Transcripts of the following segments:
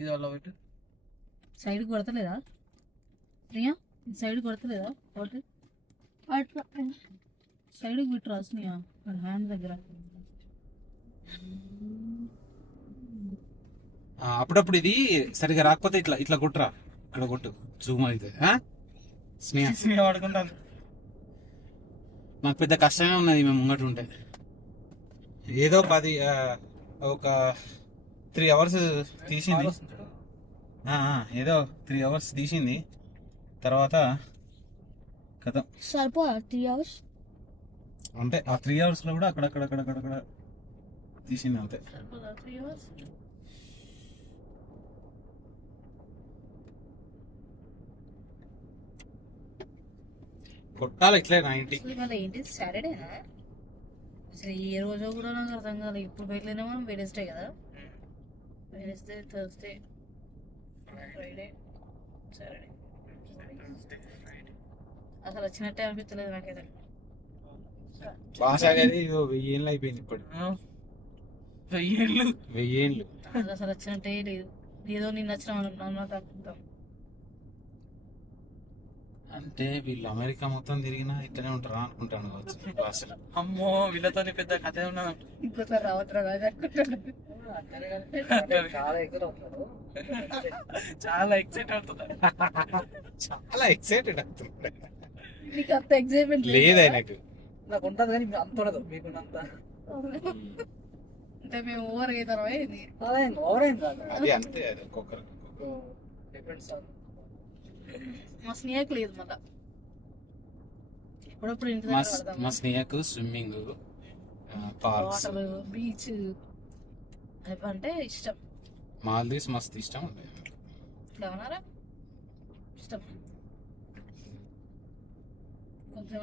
ఇది అలా పెట్టు. సైడ్ కొడతలేదా ప్రియా? సైడ్ కొడతలేదా? ఒకటి సైడ్కి బిట్టు రాసినాయా హ్యాండ్ దగ్గర. అప్పుడప్పుడు ఇది సరిగా రాకపోతే ఇట్లా ఇట్లా కొట్టురా, ఇక్కడ కొట్టు, జూమ్ అయితే. స్నేహ వాడుకుంటాను. నాకు పెద్ద కష్టమే ఉన్నది మేము ముంగట ఉంటే. ఏదో ఒక 3 hours తీసింది, ఏదో 3 hours తీసింది. తర్వాత కథ సరిపో 3 hours అంటే ఆ 3 hours లో కూడా అక్కడక్కడ తీసింది అంతే. కొట్టాలి ఇట్లే 90. ఏంటి సాటర్డేనా? అసలు ఏ రోజు కూడా నాకు అర్థం కాదు. ఇప్పుడు బయటలోనే మనం వెనస్డే కదా, వెనస్డే థర్స్డే ఫ్రైడే సాటర్డే. అసలు వచ్చినట్టే అనిపించలేదు నాకైతే. భాష అనేది 1000 ఏళ్ళు అయిపోయింది ఇప్పుడు. 1000 ఏళ్ళు అసలు వచ్చినట్టే లేదు. ఏదో నిన్న వచ్చిన అన్నట్టు అనుకుంటాం. అంటే వీళ్ళు అమెరికా మొత్తం తిరిగినా ఇట్లనే ఉంటారా అనుకుంటాను కావచ్చు భాష. అమ్మో వీళ్ళతో పెద్ద కథ ఉన్నది. ఇంకోసారి రావద్దురా కాదు అనుకుంటాను. చాలా ఎక్సైట్ అవుతుంది. చాలా ఎక్సైటెడ్ అవుతుంది. నీకు అంత ఎక్సైట్మెంట్ లేదు ఆయనకు. నాకు ఉంటుంది కానీ అంత ఉండదు మీకున్నంత. అంటే మేము ఓవర్ అవుతారా? ఓవర్ అయింది కాదు, అది అంతే, అది ఒక్కొక్కరు డిఫరెంట్ సార్. మా స్నేహకు లేదు మళ్ళా. ఎప్పుడప్పుడు ఇంటి మా స్నేహకు స్విమ్మింగ్, పార్క్స్, వాటర్, బీచ్ అంటే ఇష్టం. మాల్దీవ్స్ మస్తు ఇష్టం ఉంటాయి. ఇట్లా ఉన్నారా ఇష్టం కొంచెం.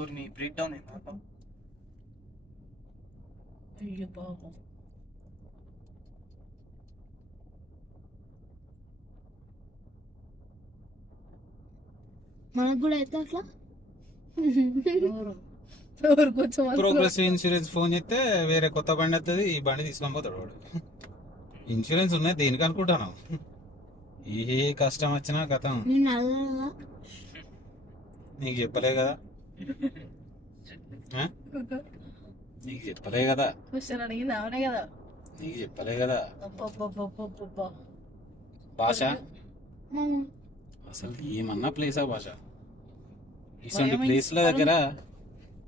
ఊరిని బ్రేక్ డౌన్ అయింది. అయ్యో పాపం. మనకు కూడా అయితే అట్లా ప్రోగ్రెసివ్ ఇన్సూరెన్స్ ఫోన్ చేస్తే వేరే కొత్త బండి వస్తుంది, ఈ బండి తీసుకొని పోతాడు వాడు. ఇన్సూరెన్స్ ఉన్నాయి దేనికి అనుకుంటాను. ఏ కష్టం వచ్చినా కథం నీకు చెప్పలే కదా, నీకు చెప్పలే కదా, క్వశ్చన్ అడిగింది అవునే కదా, నీకు చెప్పలే కదా. భాష అసలు ఏమన్నా ప్లేసా భాష? ఇటువంటి ప్లేస్ల దగ్గర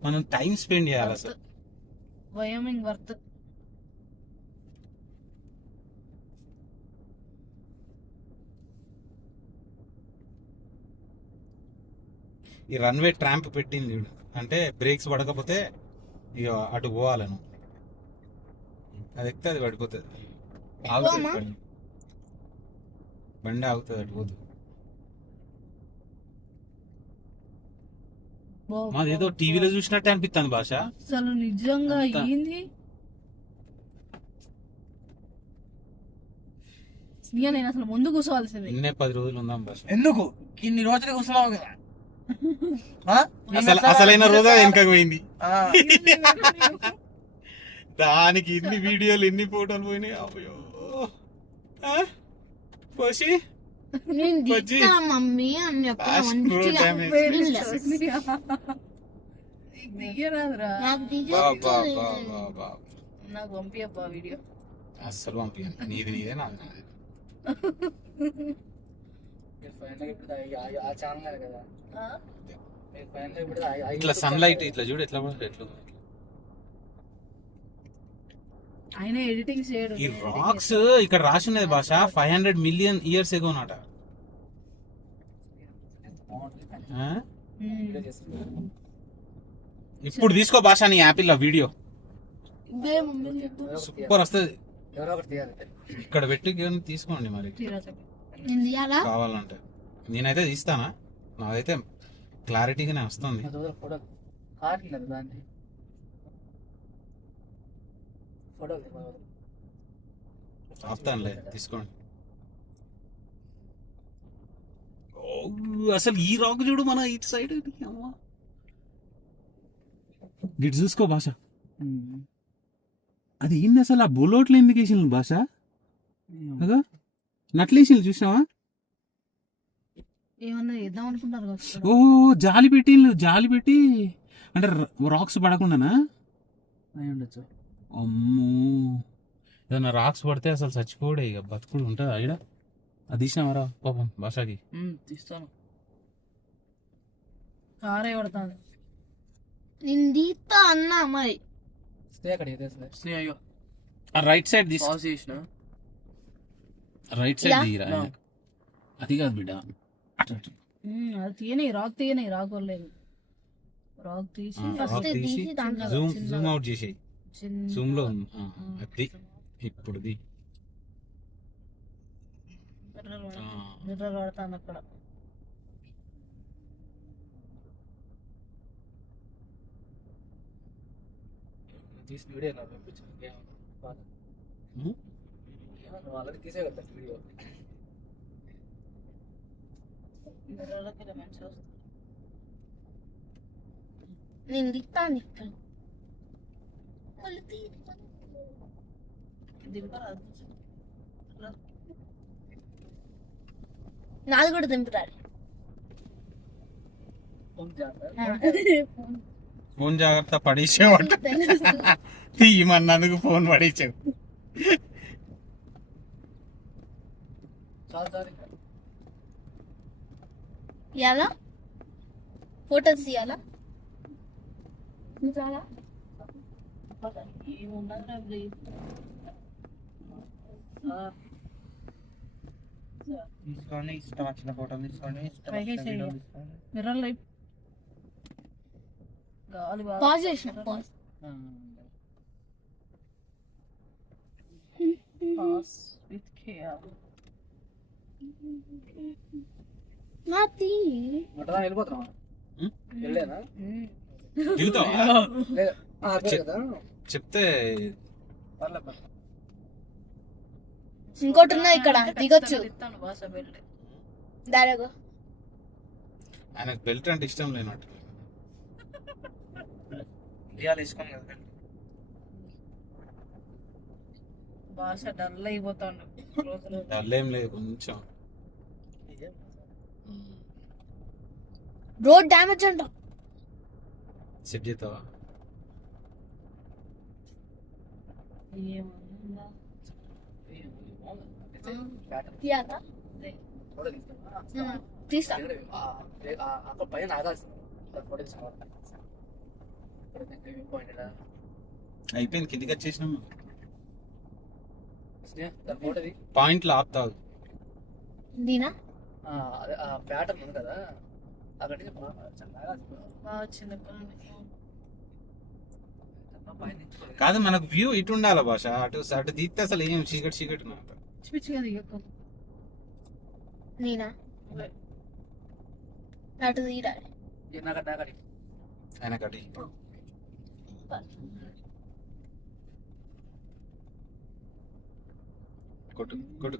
మనం టైం స్పెండ్ చేయాలి అసలు. Wyoming worth. ఈ రన్వే ట్రాంప్ పెట్టింది చూడు, అంటే బ్రేక్స్ పడకపోతే ఇక అటు పోవాలను, అది ఎక్కితే అది పడిపోతుంది, ఆగుతుంది బండి, బండి ఆగుతుంది అటు పోతుంది. మాది ఏదో టీవీలో చూసినట్టే అనిపిస్తుంది భాష. అసలు నిజంగా ఏంది నేను అసలు ముందు కూర్చోవాల్సింది. ఇన్నే 10 రోజులు ఉందాం భాష. ఎందుకు ఇన్ని రోజులు కూర్చున్నావు కదా? అసలైన రోజా వెనకకు పోయింది, దానికి ఇన్ని వీడియోలు ఎన్ని ఫోటోలు పోయినాయి. అయ్యో పోసి మమ్మీ అని నాకు పంపియబ్బా వీడియో. అస్సలు పంపించండి, నీది నీదే నాది నాది. ఇట్లా సన్లైట్ ఇట్లా చూడు ఎట్లా ఎట్లా ఆయన ఎడిటింగ్ చేయడు. ఈ రాక్స్ ఇక్కడ రాసి ఉన్నది భాష 500 million years ago నాట. ఇప్పుడు తీసుకో భాష నీ యాపిల్ లో వీడియో సూపర్ వస్తుంది. ఇక్కడ పెట్టి తీసుకోండి మరి కావాలంటే. నేనైతే తీస్తానా, నాదైతే క్లారిటీగానే వస్తుంది. ఆపుతానులే, తీసుకోండి. అసలు ఈ రాక్ చూడు మన ఇటు సైడ్ గిట్ చూసుకో భాష. అది ఏంది అసలు ఆ బులోట్లు ఎందుకు వేసింది భాష అదో నట్లేసింది చూసినావా ఏమన్నా చేద్దాం అనుకుంటారు కదా. ఓ జాలి పెట్టి జాలి పెట్టి అంటే రాక్స్ పడకుండానా అయి ఉండొచ్చు. అమ్మో ఏదన్నా రాక్స్ పడితే అసలు చచ్చిపోడే ఇక బతుకుడు ఉంటుంది అయిడ అది తీసినావరా పాపం భాషకి తీస్తాను. కారే పడుతుంది. నేను తీస్తా అన్నా మరి. స్నే అక్కడ ఏదేస్తా స్నే అయ్యో రైట్ సైడ్ తీసి పాజ్ చేసిన రైట్ సైడ్ ఇలా? తీయరా అది కాదు బిడ్డ అటు అటు. అది తీయని రాక్ వల్లేదు. రాక్ తీసి ఆ, ఫస్ట్ rock తీసి తీసి దాంట్లో జూమ్ అవుట్ చేసేయి చిన్న జూమ్ లో ఉంది. అది ఇప్పుడుది మిర్రర్ పడతాను అక్కడ. తీసి వీడియో నాకు పంపించాను. ఆల్రెడీ తీసే కదా వీడియో. మిర్రర్లోకి ఇలా మంచిగా వస్తుంది. నేను తీస్తాను ఇక్కడ. మళ్ళీ తీస్తా. దింపరాదు. నాది కూడా దింపుతారు. ఫోన్ చేస్తా. ఫోన్ జాగ్రత్త పడేసేవాడు తీయమన్నందుకు ఫోన్ పడేసావు చాలు చాలు ఇంకా. ఇయాలా ఫోటోస్ తీయాలా చాలా ఏముండదురా ప్లీజ్. తీసుకోండి ఇష్టం వచ్చిన ఫోటోలు తీసుకోండి ఇష్టం పైకి వచ్చిన చెయ్యి. వీడియోలు తీసుకోండి. మిర్రర్లో గాలి బాగా పాజ్ చేసిన పాజ్. Pass with care. నాది మటరా వెళ్ళిపోతాం. వెళ్ళేనా దిగుతావా లేదు అదే కదా చెప్తే పర్లేదు పర్లేదు. ఇంకోటి ఉన్నా ఇక్కడ దిగొచ్చు. ఇస్తాను భాష వెళ్ళి. దారగో ఆయనకు బెల్ట్ అంటే ఇష్టం లేనట్టు ఇవాళ వేసుకోండి కదా. భాష డల్ అయిపోతాడు రోజులు. డల్లేం లేదు కొంచెం రోడ్ డ్యామేజ్ అంట. సెట్ చేస్తావా ఏమన్నా ప్యాటర్న్ తీయాలా ఫోటో తీస్తాను. తీస్తా. అక్కడ పైన ఆగాల్సింది ఫోటో తీసుకోవాలి. పాయింట్ అయిపోయింది కిందికి వచ్చేసినాం దాని ఫోటోది పాయింట్లు ఆపుతావు దీనా అదే ఆ ప్యాటర్న్ ఉంది కదా అక్కడ నుంచి బాగా వచ్చింది పైన కాదు మనకు వ్యూ ఇటు ఉండాలి భాష అటు అటు తీస్తే అసలు ఏం చీకటి చీకటి పిచ్చి పిచ్చిగా దిగకు. నేనా అటు తీరాలి. నాకటి ఆయన కటి కొట్టు కొట్టు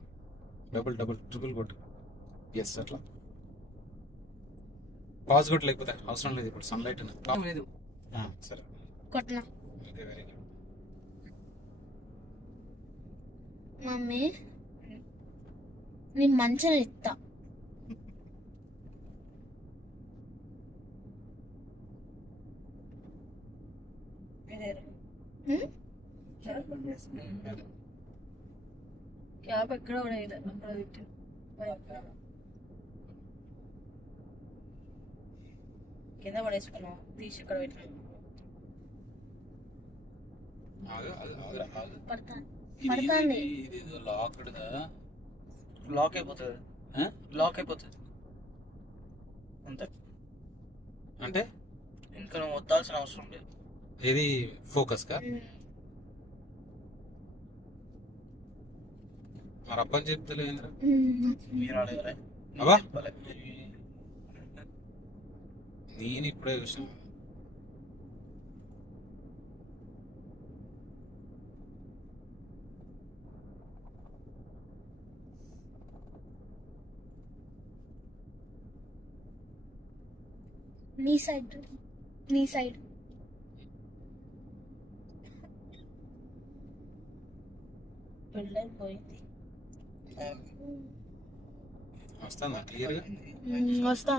డబుల్ డబుల్ ట్రిపుల్ కొట్టు ఎస్ అట్లా పాజ్ కొట్టు లేకపోతే అవసరం లేదు ఇప్పుడు సన్లైట్ లేదు. సరే కొట్టనా వెరీ గుడ్ మమ్మీ నేను మంచిగా ఇస్తా. క్యాప్ ఎక్కడ పడేయలే అక్కడ పెట్టి కింద పడేసుకున్నాం తీసి ఇక్కడ పెట్టినాం. పడతాను పడతాండి. లాక్ అయిపోతుంది. లాక్ అయిపోతుంది అంతే. అంటే ఇంకా నువ్వు వద్దాల్సిన అవసరం లేదు. ఇది ఫోకస్ కా మరి అప్పని చెప్తలేంద్ర మీరు అడగలే అబ్బా చెప్పలే. నేను ఇప్పుడే చూసాను నీ సైడ్ నీ సైడ్ పెళ్ళైపోయింది. వస్తుందా క్లియర్గా? వస్తా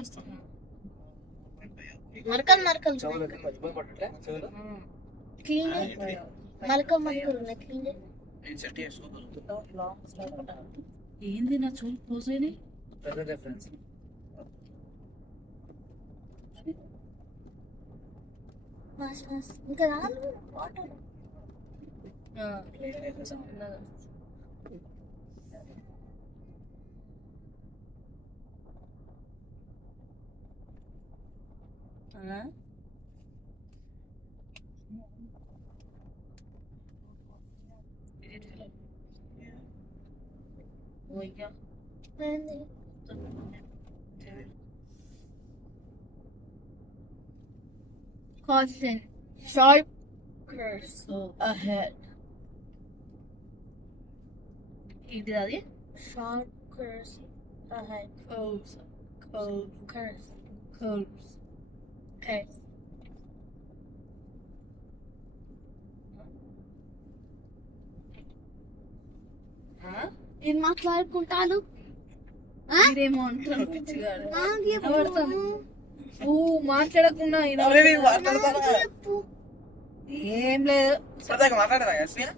మరకలు మరకలు చెవులు ఇబ్బంది పడట్లే చెవులు. క్లీన్ మరకలు మరకలు ఉన్నాయి క్లీన్ ఏంది నా చూలు క్లోజ్ అయినాయి? Pressure difference. ఇంకా రాదు water caution sharp curves ahead. ఏంటిది అది? Sharp curves ahead. Curves. Curves. Curves. Curves. ఏం మాట్లాడుకుంటాను మీరేమో అంటారు పిచ్చిగాడు. నాకు వినబడతాను. నువ్వు మాట్లాడకుండా చెప్పు ఏం లేదు. సరదాగా మాట్లాడదా యస్మియా?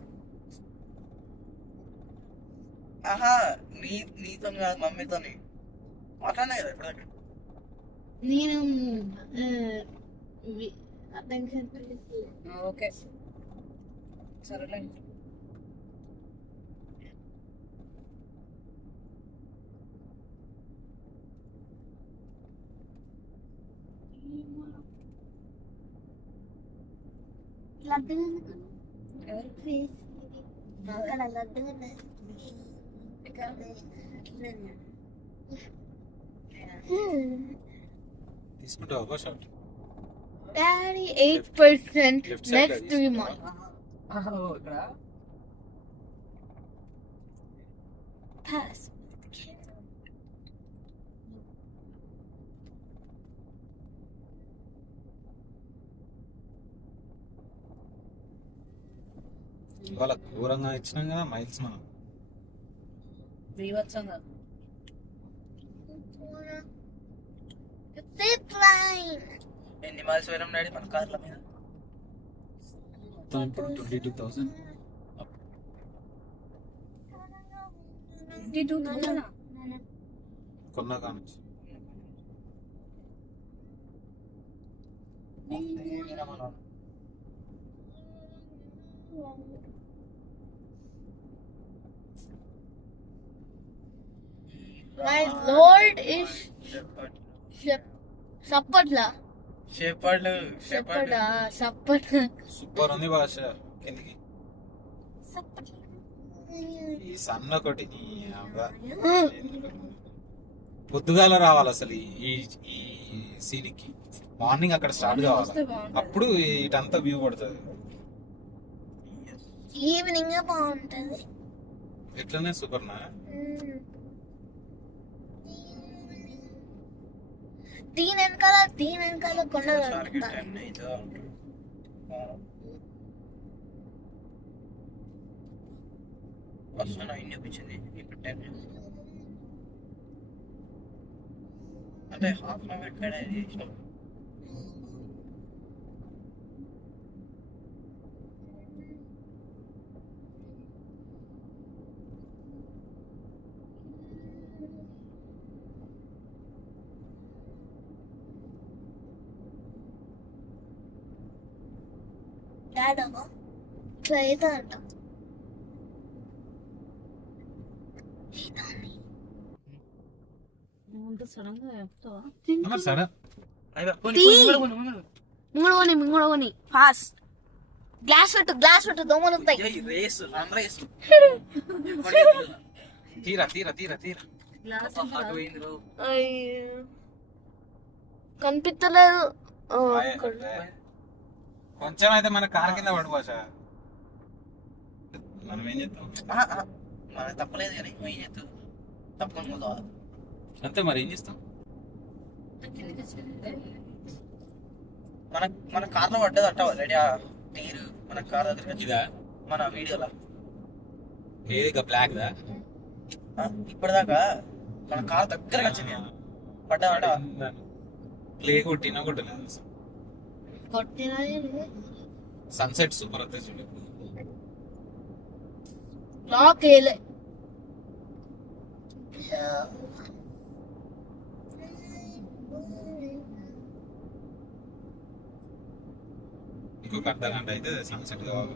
ఆహా నీతో కాదు మమ్మీతోని మాట్లాడినా కదా ఇప్పటిదాకా. నేను అటెన్షన్ ఓకే సరేలే. లడ్డు ఎవరు? అక్కడ లడ్డు తీసుకుంటావా short? Daddy 8% Left side next అది. 3 months. ఇక్కడ Pass. ఇవాళ ఘోరంగా ఇచ్చినాం కదా మైల్స్ మనం. బీభత్సంగా. Zip line. ఎన్ని మైల్స్ వెళ్ళాం డాడీ మన కార్ల మీద? మొత్తం ఇప్పుడు 22,000. 22,000. కొన్నా కానుంచి My Lord is Sappadla. Shepherd Sappada. Sappada. Super ఉంది భాష. కిందికి ఈ సన్న ఒకటి నీ అవ్వ. పొద్దుగాల రావాలి అసలు ఈ ఈ సీన్కి. మార్నింగ్ అక్కడ స్టార్ట్ కావాలి, అప్పుడు ఇటంతా వ్యూ పడుతుంది. ఈవినింగ్ బాగుంటది. ఎట్లనే సూపర్ నా. దీని వెనకాల కొండ వస్తున్నా ఇన్ని చూపించింది ఇప్పుడు 10 అంటే హాఫ్ అన్ అవర్ ఇక్కడ చేసినాం. డాడీ ఇట్లా అయితే అంట సడన్ గా చెప్తావా? Sudden మింగుడని fast. గ్లాస్ పెట్టు దోమలు వస్తాయి. రేస్ రన్ రేస్ తీరా తీరా తీరా తీరా. గ్లాస్ కనిపించలేదు. కొంచెం అయితే మన కార్ కింద పడిపోసా. మనం ఏం చేస్తాం? మన తప్పలేదు కానీ ఏం చేస్తావు? తప్పకుండా పోతావా? అంతే మరి ఏం చేస్తాం? మన కార్లో పడ్డది అంటావా రెడీ తీరు మన కార్ దగ్గర ఇదా మన వీడియోలో ఏది బ్లాక్ దా ఇప్పటిదాకా మన కార్ దగ్గరగా వచ్చింది పడ్డా ప్లే కొట్టినా కొట్టలేదు కొట్టినా సన్సెట్ సూపర్ అవుతుంది చూడు లాక్ వేయలే. ఇంకొక అర్ధ గంట అయితే సన్సెట్ కావాలి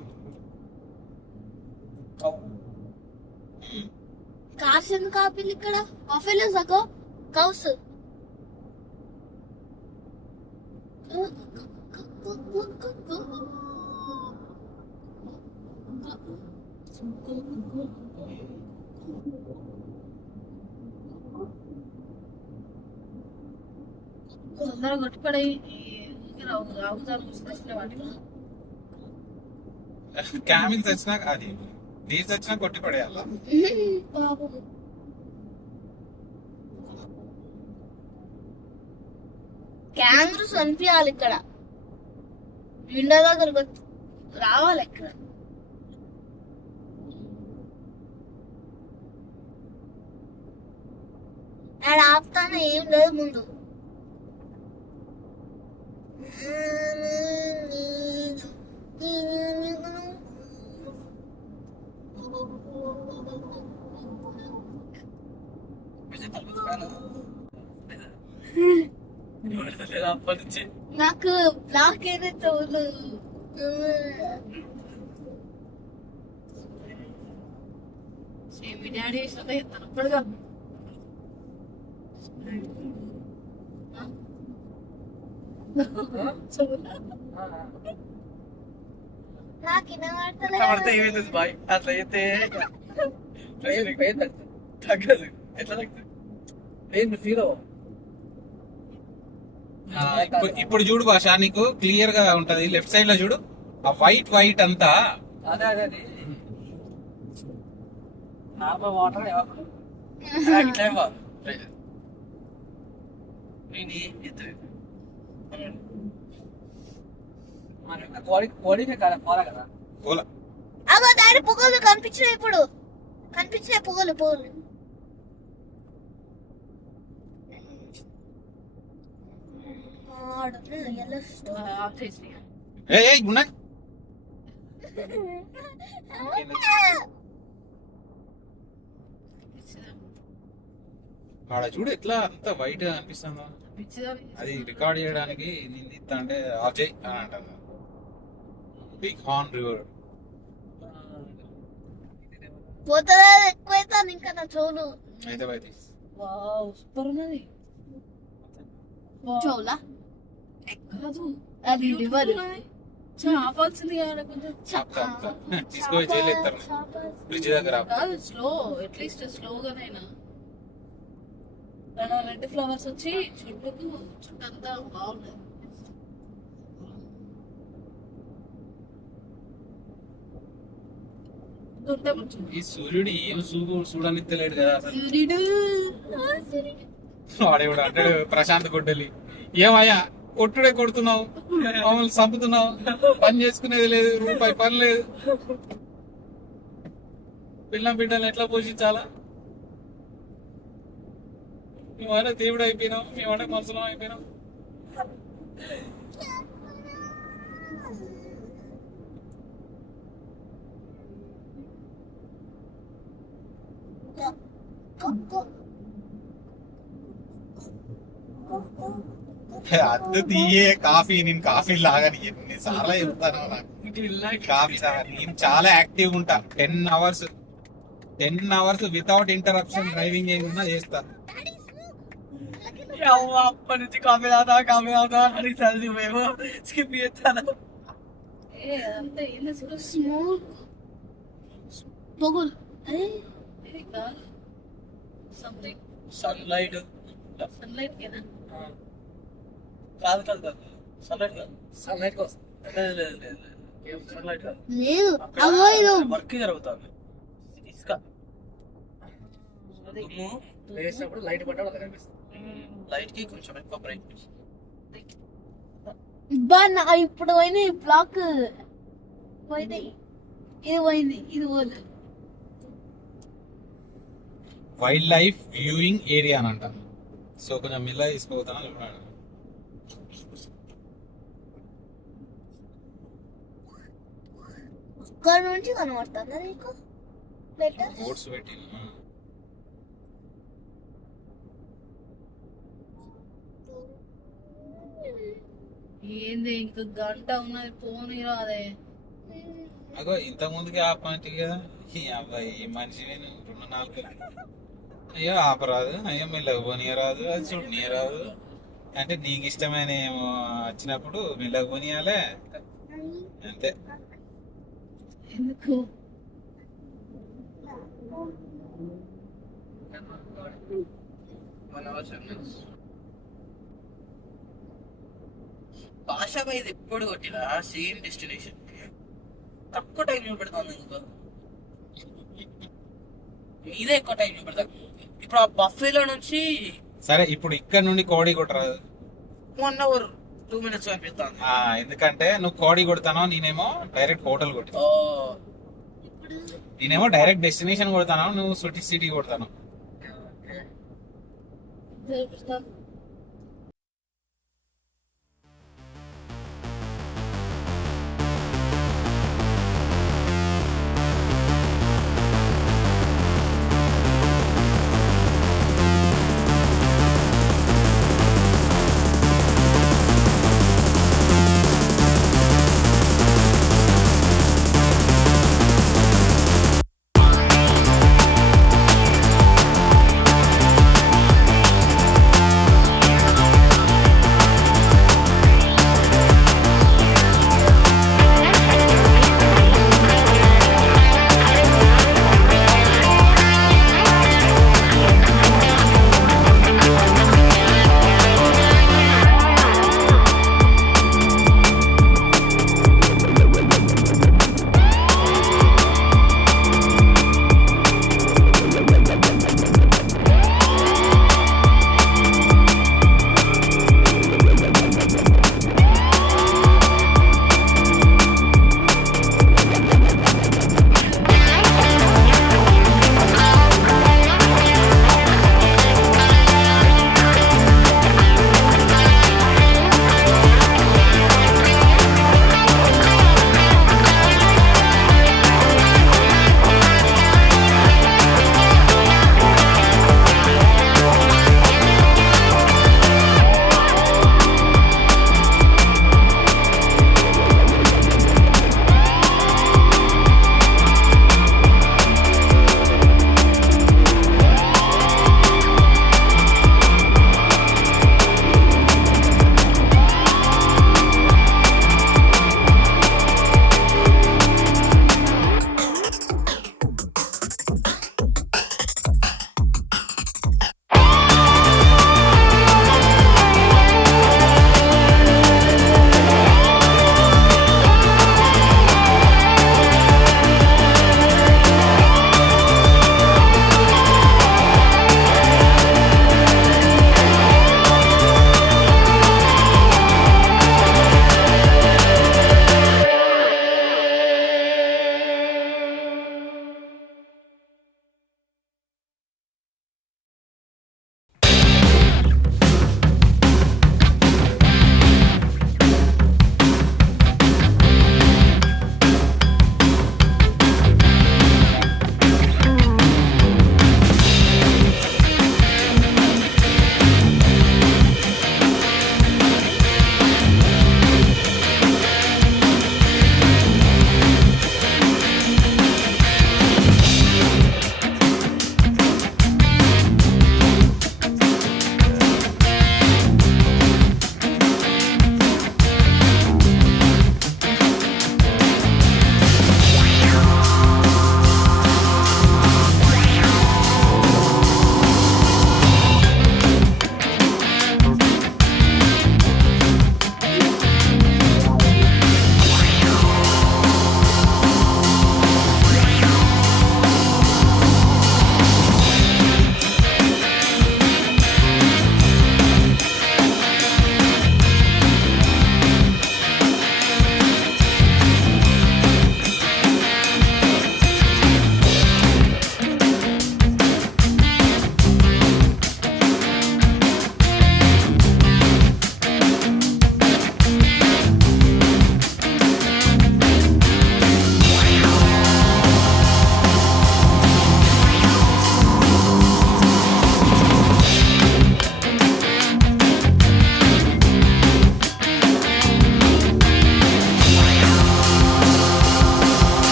కార్స్ ఎందుకు ఆపింది ఇక్కడ? బఫెలో సగో కౌస్ తొందరగా కొట్టుపడి రావుతారు వాటికి క్యామింగ్స్ వచ్చినా అది డీల్స్ వచ్చినా కొట్టి పడేయాలా పాపం. క్యాంగ్రూస్ అనిపించాలి ఇక్కడ, విండో దగ్గరకు రావాలి ఇక్కడ. ఆడ ఆపుతానే ఏం లేదు ముందు. అప్పటి నుంచి నాకు బ్లాక్ ఏదైతే ఉంది మీ డాడీ వేసినట్టే తనప్పుడుగా నాకు పడితే ఏమవుతుంది బాయ్ అట్లా అయితే తగ్గదు ఎట్లా తగ్గుతుంది ఏం ఫీల్ ఇప్పుడు చూడు భాష నీకు క్లియర్ గా ఉంటది లెఫ్ట్ సైడ్ లో చూడు ఆ వైట్ అంతా అదే అదే అది నార్మల్ వాటర్ కోడికే కదా పోరా కదా ఓలా అగో డాడీ పొగలు కనిపించినాయి, ఇప్పుడు కనిపించినాయి పొగలు పొగలు. ఆఫ్ చేసి ఏయ్ గుణ ఆడ చూడు ఎట్లా అంత వైట్ గా అనిపిస్తుందో. పిచ్చిదాన్ని అది రికార్డ్ చేయడానికి నేను ఇస్తా అంటే ఆఫ్ చేయి అని అంటాను. బిగ్ హార్న్ రివర్ పోతుందా ఎక్కువైతాను ఇంకా నా చెవులు. అయితే అయితే వావ్ సూపర్ ఉన్నది. చెవులా కాదు అది రివర్. ఆపాల్సింది కదా కొంచెం. తీసుకొని చేయలేస్తారు బ్రిడ్జ్ దగ్గర కాదు స్లో, అట్లీస్ట్ స్లోగానైనా. రెడ్ ఫ్లవర్స్ వచ్చి చుట్టంతా బాగుంది. ఈ సూర్యుడు ఏం చూడని తెలియదు కదా అసలు. సూర్యుడు వాడేవాడు అంటాడు ప్రశాంత్ గొడ్డలి, ఏమయ్యా కొట్టుడే కొడుతున్నావు, మమ్మల్ని చంపుతున్నావు, పని చేసుకునేది లేదు, రూపాయి పని లేదు, పిల్లం బిడ్డలు ఎట్లా పోషించాలా, మేమైనా దేవుడు అయిపోయినాం, మేమైనా మనుషులం అయిపోయినాం. అద్దు తీయే కాఫీ, నేను కాఫీ లాగని ఎన్నిసార్లు చెప్తాను. నాకు కాఫీ నేను చాలా యాక్టివ్ ఉంటా. 10 అవర్స్ వితౌట్ ఇంటరప్షన్ డ్రైవింగ్ చేయకుండా చేస్తా. అప్పటి నుంచి కాఫీ తాగుతా అని చదివి మేము స్కిప్ చేస్తాను. అదంతా ఏంది అసలు? స్మోక్ పొగలు. అరే ఇది కాదు సంథింగ్ సన్లైట్ సన్లైట్ కేనా? కాదు సన్లైట్ కాదు, సన్లైట్ కోసం సన్లైట్ కాదు, లేదు అగో ఇది వర్క్ జరుగుతుంది. ఇసుక దుమ్ము వేసినప్పుడు లైట్ పడ్డా అలా కనిపిస్తుంది. లైట్ కి కొంచెం ఎక్కువ బ్రైట్నెస్. నా ఇప్పుడు పోయినాయి బ్లాక్ పోయినాయి, ఇది పోయింది, ఇది పోదు. వైల్డ్ లైఫ్ వ్యూయింగ్ ఏరియా అని అంట. సో కొంచెం మిల్ల తీసుకుపోతాను చూడండి. ఇక్కడ నుంచి కనబడుతుందా నీకు బెటర్? బోట్స్ పెట్టి ఏంది ఇంక గంట ఉన్నది పోనీ రాదే. అగో ఇంత ముందుకి ఆపమంటే కదా ఈ అబ్బాయి ఈ మనిషి 2-4 అయ్యో ఆపరాదు, అయ్యో మెల్లగా పోనీయరాదు, అది చూడనీయరాదు అంటే నీకు ఇష్టమైన ఏమో వచ్చినప్పుడు మెల్లగా పోనీయాలే అంతే. ఎందుకు భాష ఇది ఎప్పుడు కొట్టినా సేమ్ డెస్టినేషన్ తక్కువ టైం చూపెడతాను. ఎందుకు మీదే ఎక్కువ టైం చూపెడతా. ఇప్పుడు ఆ బఫేలో నుంచి సరే ఇప్పుడు ఇక్కడ నుండి కోడి కొట్టరాదు, 1 hour 2 minutes అనిపిస్తాను. ఎందుకంటే నువ్వు కోడి కొడతానో నేనేమో డైరెక్ట్ హోటల్ కొడతాను. ఓ నేనేమో డైరెక్ట్ డెస్టినేషన్ కొడతాను, నువ్వు సిటీ కొడతాను. చూపిస్తా.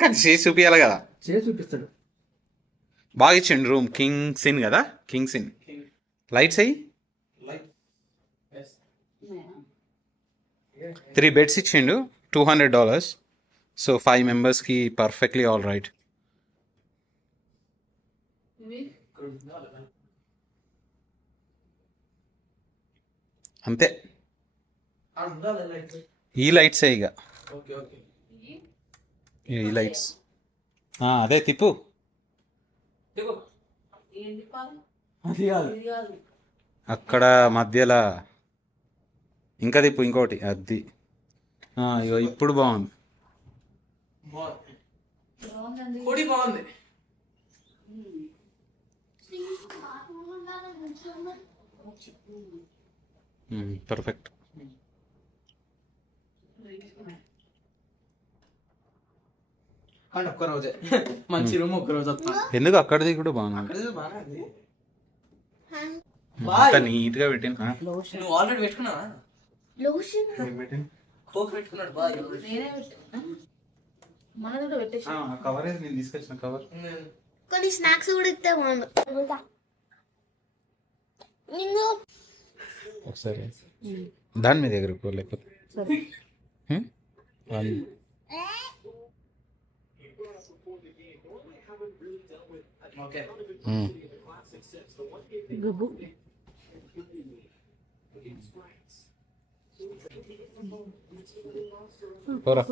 కానీ చేసి చూపించాలి కదా. చేసి చూపిస్తాడు. బాగా ఇచ్చిండు రూమ్. కింగ్ సిన్ కదా, కింగ్ సిన్. లైట్స్ అయ్యి 3 బెడ్స్ ఇచ్చిండు, $200. సో 5 మెంబర్స్కి పర్ఫెక్ట్లీ ఆల్ రైట్. అంతే, ఈ లైట్స్ ఇక, ఈ లైట్స్ అదే తిప్పు. ఏంటి పాలు? అది కాదు. ఇది కాదు. అక్కడ మధ్యలో ఇంకా తిప్పు, ఇంకోటి అది. ఇగో ఇప్పుడు బాగుంది. బాగుందండి. పొడి బాగుంది. పర్ఫెక్ట్. కానీ ఒక్క రోజే మంచి రూమ్ ఒక్క రోజు వస్తా. ఎందుకు అక్కడిది కూడా బాగుంది, అక్కడే బాగానే ఉంది. అంత నీట్గా పెట్టిన. నువ్వు ఆల్రెడీ పెట్టుకున్నావా? లోషన్ కోక్ పెట్టుకున్నాడు బాగా. నేనే పెట్టా. మనది కూడా పెట్టేసి. కవర్ ఏది, నేను తీసుకొచ్చిన కవర్. కొన్ని స్నాక్స్ కూడా ఇస్తే బాగుండు. నిన్ను ఒకసారి దాని మీ దగ్గర లేకపోతే సరే. ఓకే. గుబ్బు. పోరా.